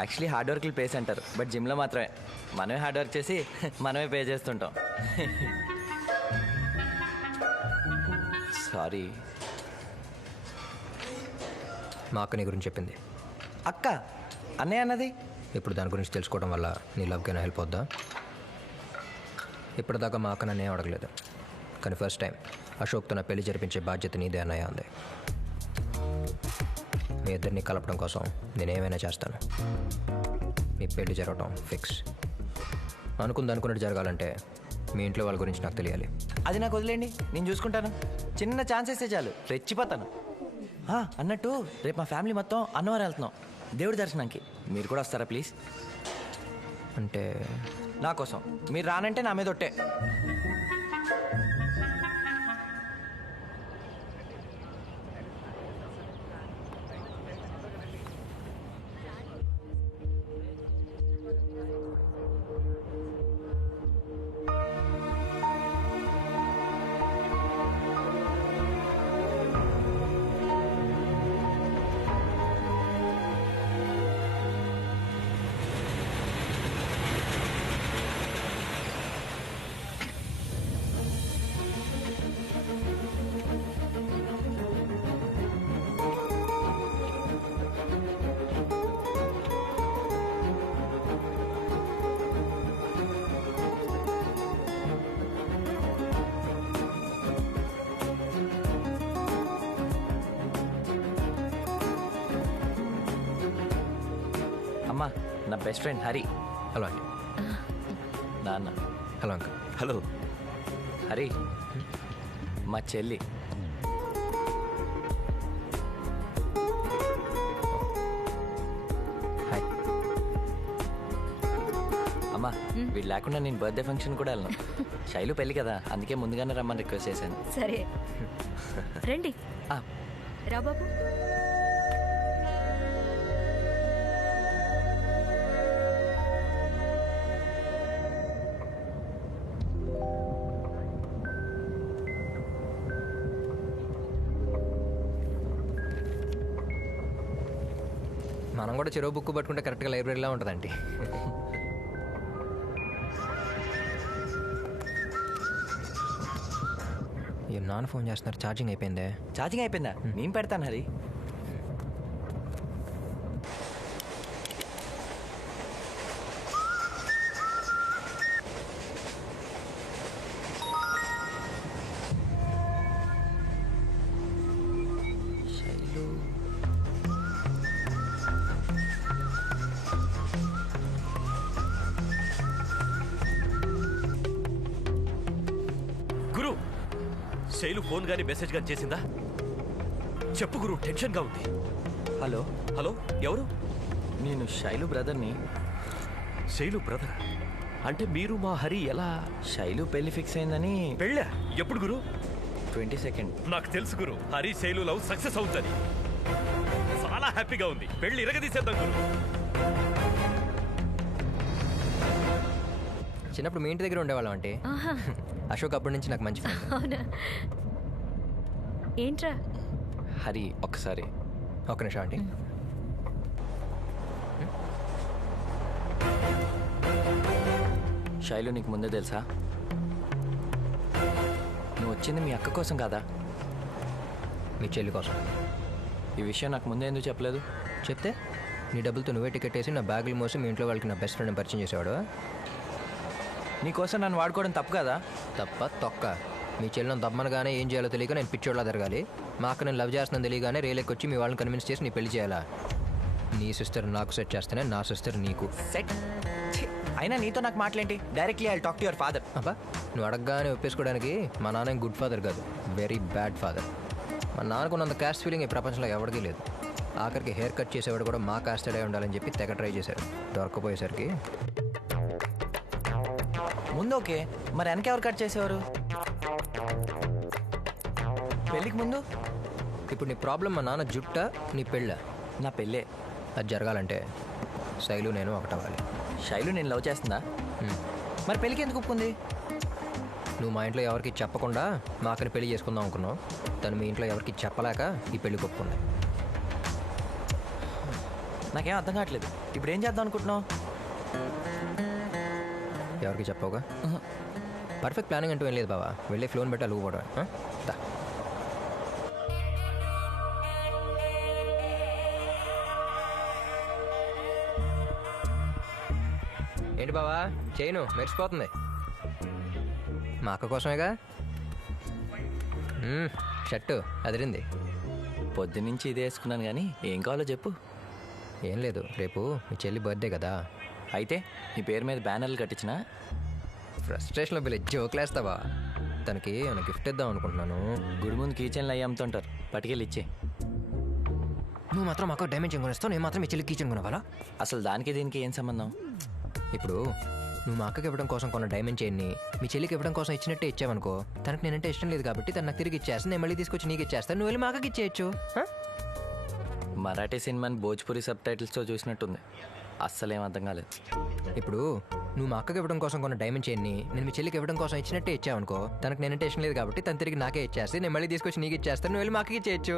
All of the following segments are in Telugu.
యాక్చువల్లీ హార్డ్ వర్క్లు పేస్ అంటారు, బట్ జిమ్లో మాత్రమే. మనమే హార్డ్ వర్క్ చేసి మనమే పే చేస్తుంటాం. సారీ. మా అక్క నీ గురించి చెప్పింది. అక్క? అన్నయ్య అన్నది? ఇప్పుడు దాని గురించి తెలుసుకోవడం వల్ల నీ లవ్కైనా హెల్ప్ అవుద్దా? ఇప్పటిదాకా మా అక్క నన్ను ఏం అడగలేదు, కానీ ఫస్ట్ టైం అశోక్తో నా పెళ్లి జరిపించే బాధ్యత నీదే అన్నయ్య అంది. మీ ఇద్దరిని కలపడం కోసం నేనేమైనా చేస్తాను. మీ పెళ్లి జరగటం ఫిక్స్. అనుకున్నట్టు జరగాలంటే మీ ఇంట్లో వాళ్ళ గురించి నాకు తెలియాలి. అది నాకు వదిలేండి, నేను చూసుకుంటాను. చిన్న ఛాన్స్ ఇస్తే చాలు, రెచ్చిపోతాను. అన్నట్టు రేపు మా ఫ్యామిలీ మొత్తం అన్నవరం వెళ్తున్నాం దేవుడి దర్శనానికి. మీరు కూడా వస్తారా ప్లీజ్? అంటే నా కోసం. మీరు రానంటే నా మీద ఒట్టే. అమ్మా, నా బెస్ట్ ఫ్రెండ్ హరి. హలో అండి. నాన్న. Hello uncle. హలో హరి, మా చెల్లి. హాయ్. అమ్మా, వీడు లేకుండా నేను బర్త్డే ఫంక్షన్ కూడా వెళ్ళను. శైలు పెళ్ళి కదా, అందుకే ముందుగానే రమ్మని రిక్వెస్ట్ చేశాను. సరే రండి. రా బాబు. మనం కూడా చెరువు బుక్ పట్టుకుంటే కరెక్ట్గా లైబ్రరీలా ఉంటుందండి. ఈ నాన్న ఫోన్ చేస్తున్నారు. ఛార్జింగ్ అయిపోయిందే. ఛార్జింగ్ అయిపోయిందా? నేను పెడతాను హరి. శైలు గురు, శైలు ఫోన్ గానీ మెసేజ్ గానీ చేసిందా? చెప్పు గురు, టెన్షన్గా ఉంది. హలో. హలో, ఎవరు? నేను శైలు బ్రదర్ని. శైలు బ్రదర్ అంటే మీరు మా హరి ఎలా? శైలు పెళ్లి ఫిక్స్ అయిందని. పెళ్ళా? ఎప్పుడు గురు? 22nd. నాకు తెలుసు గురు, హరి శైలు లవ్ సక్సెస్ అవుతుంది. చాలా హ్యాపీగా ఉంది. పెళ్లి ఇరగదీసేద్దాం గురు. చిన్నప్పుడు మీ ఇంటి దగ్గర ఉండేవాళ్ళం అంటే. అశోక్ అప్పటి నుంచి నాకు మంచి ఫ్రెండ్. అవునా? ఏంట్రా? హరి ఒక్కసారి. ఒక్క నిమిషం ఆంటీ. శైలు నీకు ముందే తెలుసా? నువ్వు వచ్చింది మీ అక్క కోసం కాదా? మీ చెల్లి కోసం. ఈ విషయం నాకు ముందే ఎందుకు చెప్పలేదు? చెప్తే నీ డబ్బులతో నువ్వే టికెట్ వేసి నా బ్యాగులు మోసి మీ ఇంట్లో వాళ్ళకి నా బెస్ట్ ఫ్రెండ్ పరిచయం చేసేవాడు. నీకోసం నన్ను వాడుకోవడం తప్పు కదా? తప్ప తొక్క. మీ చెల్లిని దమ్మనగానే ఏం చేయాలో తెలియక నేను పిచ్చోడ్లా తిరగాలి. మా అక్క నేను లవ్ చేస్తున్నాను తెలియగానే రేలెక్కి వచ్చి మీ వాళ్ళని కన్విన్స్ చేసి నీ పెళ్లి చేయాలా? నీ సిస్టర్ నాకు సెట్ చేస్తేనే నా సిస్టర్ నీకు సెట్. అయినా నీతో నాకు మాట్లాడేంటి? Directly I talk to your father. అబ్బా, నువ్వు అడగగానే ఒప్పేసుకోవడానికి మా నాన్న గుడ్ ఫాదర్ కాదు, వెరీ బ్యాడ్ ఫాదర్. మా నాన్నకున్నంత క్యాస్ట్ ఫీలింగ్ ఈ ప్రపంచంలో ఎవరికీ లేదు. ఆఖరికి హెయిర్ కట్ చేసేవాడు కూడా మా కాస్టెడే ఉండాలని చెప్పి తెగ ట్రై చేశారు. దొరకపోయేసరికి ముందు ఓకే, మరి వెనక ఎవరు కట్ చేసేవారు పెళ్ళికి ముందు? ఇప్పుడు నీ ప్రాబ్లం మా నాన్న జుట్ట, నీ పెళ్ళ? నా పెళ్ళే. అది జరగాలంటే శైలు నేను ఒకటవ్వాలి. శైలు నేను లవ్ చేస్తుందా? మరి పెళ్ళికి ఎందుకు ఒప్పుకుంది? నువ్వు మా ఇంట్లో ఎవరికి చెప్పకుండా మా అక్కని పెళ్లి చేసుకుందాం అనుకున్నావు. తను మీ ఇంట్లో ఎవరికి చెప్పలేక ఈ పెళ్లి ఒప్పుకుంది. నాకేం అర్థం కావట్లేదు. ఇప్పుడు ఏం చేద్దాం అనుకుంటున్నావు? ఎవరికి చెప్పవుగా? పర్ఫెక్ట్ ప్లానింగ్ అంటూ ఏం లేదు బావా. వెళ్ళి ఫ్లోన్ పెట్టి అలుగుపోవడం. ఏంటి బావా చేయను మెరిసిపోతుంది. మా అక్క కోసమేగా. షర్టు అదిరింది. పొద్దున్నుంచి ఇదే వేసుకున్నాను కానీ ఏం కావాలో చెప్పు. ఏం లేదు, రేపు మీ చెల్లి బర్త్డే కదా. అయితే నీ పేరు మీద బ్యానర్లు కట్టించిన. ఫ్రస్ట్రేషన్లో వీళ్ళు జోకులేస్తావా? తనకి ఏమైనా గిఫ్ట్ ఇద్దాం అనుకుంటున్నాను. గుడి ముందు కీచెన్లు అయ్యి అమ్ముతుంటారు, పట్టుకెళ్ళి ఇచ్చే. నువ్వు మాత్రం మాకు డైమెన్షన్ కొనిస్తావు, నేను మాత్రం మీ చెల్లి కీచెన్ కొనవాలా? అసలు దానికి దీనికి ఏం సంబంధం? ఇప్పుడు నువ్వు మా అక్కకి ఇవ్వడం కోసం కొన్న డైమండ్ చైన్ని మీ చెల్లికి ఇవ్వడం కోసం ఇచ్చినట్టే ఇచ్చావనుకో, తనకు నేనంటే ఇష్టం లేదు కాబట్టి తను నాకు తిరిగి ఇచ్చేస్తాను. నేను మళ్ళీ తీసుకొచ్చి నీకు ఇచ్చేస్తాను, నువ్వు వెళ్ళి మా అక్కకి ఇచ్చేయచ్చు. మరాఠీ సినిమాని భోజ్పురి సబ్ టైటిల్స్తో చూసినట్టుంది. అస్సలేం అర్థం కాలేదు. ఇప్పుడు నువ్వు మా అక్కకి ఇవ్వడం కోసం కొన్న డైమండ్ చైన్ని నేను మీ చెల్లికి ఇవ్వడం కోసం ఇచ్చినట్టే ఇచ్చావనుకో, తనకు నేనంటే ఇష్టం లేదు కాబట్టి తను తిరిగి నాకే ఇచ్చేస్తే నేను మళ్ళీ తీసుకొచ్చి నీకు ఇచ్చేస్తాను, నువ్వు వెళ్ళి మా అక్కకి ఇచ్చేయచ్చు.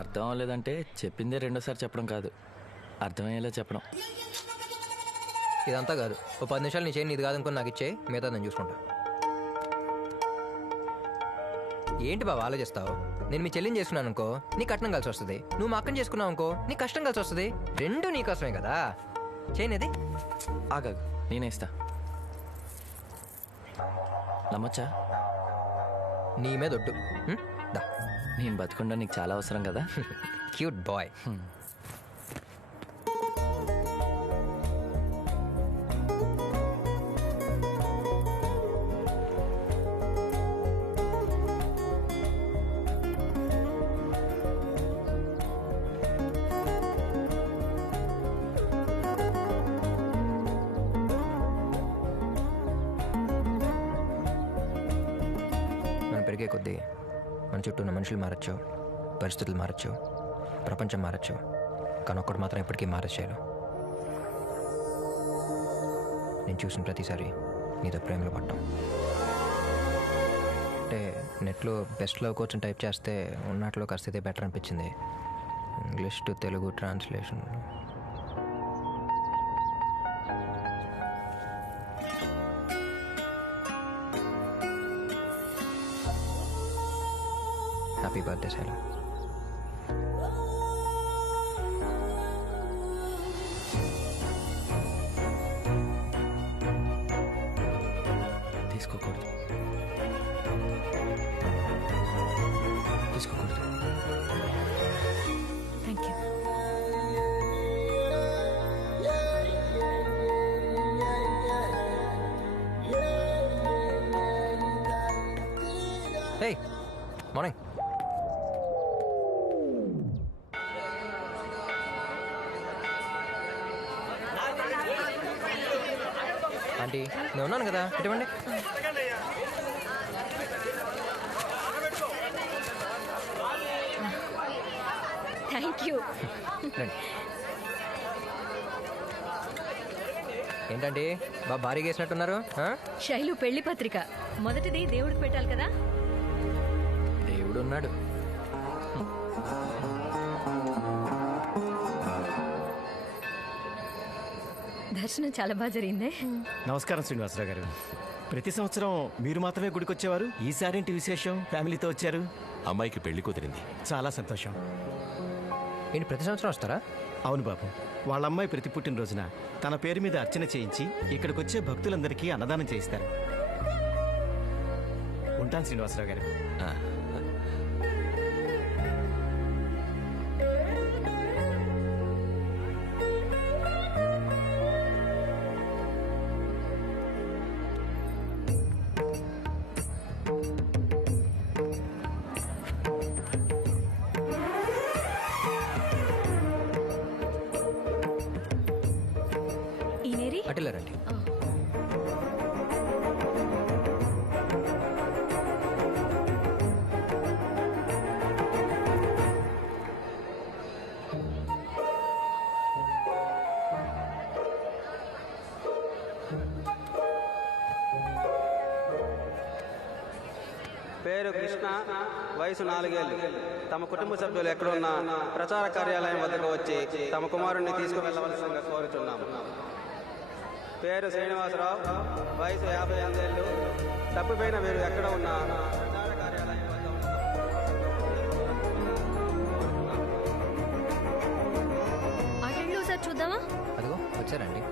అర్థం అవ్వలేదంటే చెప్పిందే రెండోసారి చెప్పడం కాదు, అర్థమయ్యేలా చెప్పడం. ఇదంతా కాదు, ఓ 10 నిమిషాలు నీ చైన్ ఇది కాదనుకుని నాకు ఇచ్చేయి, మిగతా నేను చూసుకుంటా. ఏంటి బాబా ఆలోచిస్తావు? నేను మీ చెల్లిని చేసుకున్నాను అనుకో నీ కట్నం కలిసి వస్తుంది, నువ్వు మా అక్కని చేసుకున్నావు అనుకో నీ కష్టం కలిసి వస్తుంది. రెండు నీ కోసమే కదా. చైన్ అది ఆగాగు, నేనే ఇస్తా. నమ్మచ్చా? నీ మీద ఒట్టు. దా. నేను బతుకుండా నీకు చాలా అవసరం కదా. Cute boy. పెరిగే కొద్దీ మన చుట్టూ ఉన్న మనుషులు మారచ్చు, పరిస్థితులు మారచ్చు, ప్రపంచం మారచ్చు, కానీ ఒక్కడు మాత్రం ఎప్పటికీ మారచ్చేయాలి. నేను చూసిన ప్రతిసారి నీతో ప్రేమలో పడ్డాం. అంటే నెట్లో బెస్ట్ లవ్ కోచ్ టైప్ చేస్తే ఉన్నట్లో కాస్త ఇదే బెటర్ అనిపించింది. English to Telugu translation. Happy birthday Shaila. తీసుకోకూడదు, తీసుకోకూడదు. Thank you. Hey morning. Aunty నేను ఉన్నాను కదా, ఇటువంటి థ్యాంక్ యూ. ఏంటంటే బాగా భారీగా వేసినట్టున్నారు. శైలు పెళ్లి పత్రిక మొదటిది దేవుడికి పెట్టాలి కదా. దేవుడు ఉన్నాడు. దర్శనం చాలా బాగా జరిగిందే. నమస్కారం శ్రీనివాసరావు గారు. ప్రతి సంవత్సరం మీరు మాత్రమే గుడికి వచ్చేవారు, ఈసారేంటి విశేషం? ఫ్యామిలీతో వచ్చారు? అమ్మాయికి పెళ్లి కుదిరింది. చాలా సంతోషం. ఏంటి ప్రతి సంవత్సరం వస్తారా? అవును బాబు, వాళ్ళ అమ్మాయి ప్రతి పుట్టినరోజున తన పేరు మీద అర్చన చేయించి ఇక్కడికి వచ్చే భక్తులందరికీ అన్నదానం చేయిస్తారు. ఉంటాను శ్రీనివాసరావు గారు. అటిల్లారండి. పేరు కృష్ణ, వయసు 4 ఏళ్ళు. తమ కుటుంబ సభ్యులు ఎక్కడున్నా ప్రచార కార్యాలయం వద్దకు వచ్చి తమ కుమారుణ్ణి తీసుకువెళ్ళవలసిందిగా కోరుచున్నాము. పేరు శ్రీనివాసరావు, వయసు 58 ఏళ్ళు. తప్పిపోయిన వీరు ఎక్కడ ఉన్నా ప్రచార కార్యాలయం వద్ద అటెండ్ ఒకసారి చూద్దామా? అదిగో వచ్చారండి.